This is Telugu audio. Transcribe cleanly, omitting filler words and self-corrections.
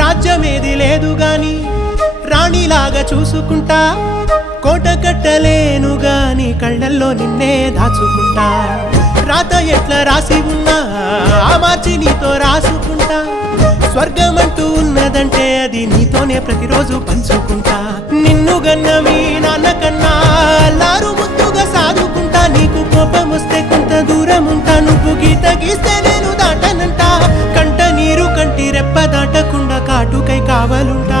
రాజ్యమేది లేదు గాని రాణిలాగా చూసుకుంటా, కోట కట్టలేను గాని కళ్ళల్లో నిన్నే దాచుకుంటా. రాత ఎట్లా రాసి ఉన్నా ఆ మార్చి నీతో రాసుకుంటా. స్వర్గమంటూ ఉన్నదంటే అది నీతోనే ప్రతిరోజు పంచుకుంటా. నిన్ను గన్న మీ నాన్న కన్నా అల్లారు ముద్దుగా సాదుకుంటా. నీకు కోపం వస్తే కొంత దూరం ఉంటా, నువ్వు గీత గీస్తే నేను దాటనంటా. కంట నీరు కంటి రెప్ప దాటకుండా కాటుకై కావాలుంటా.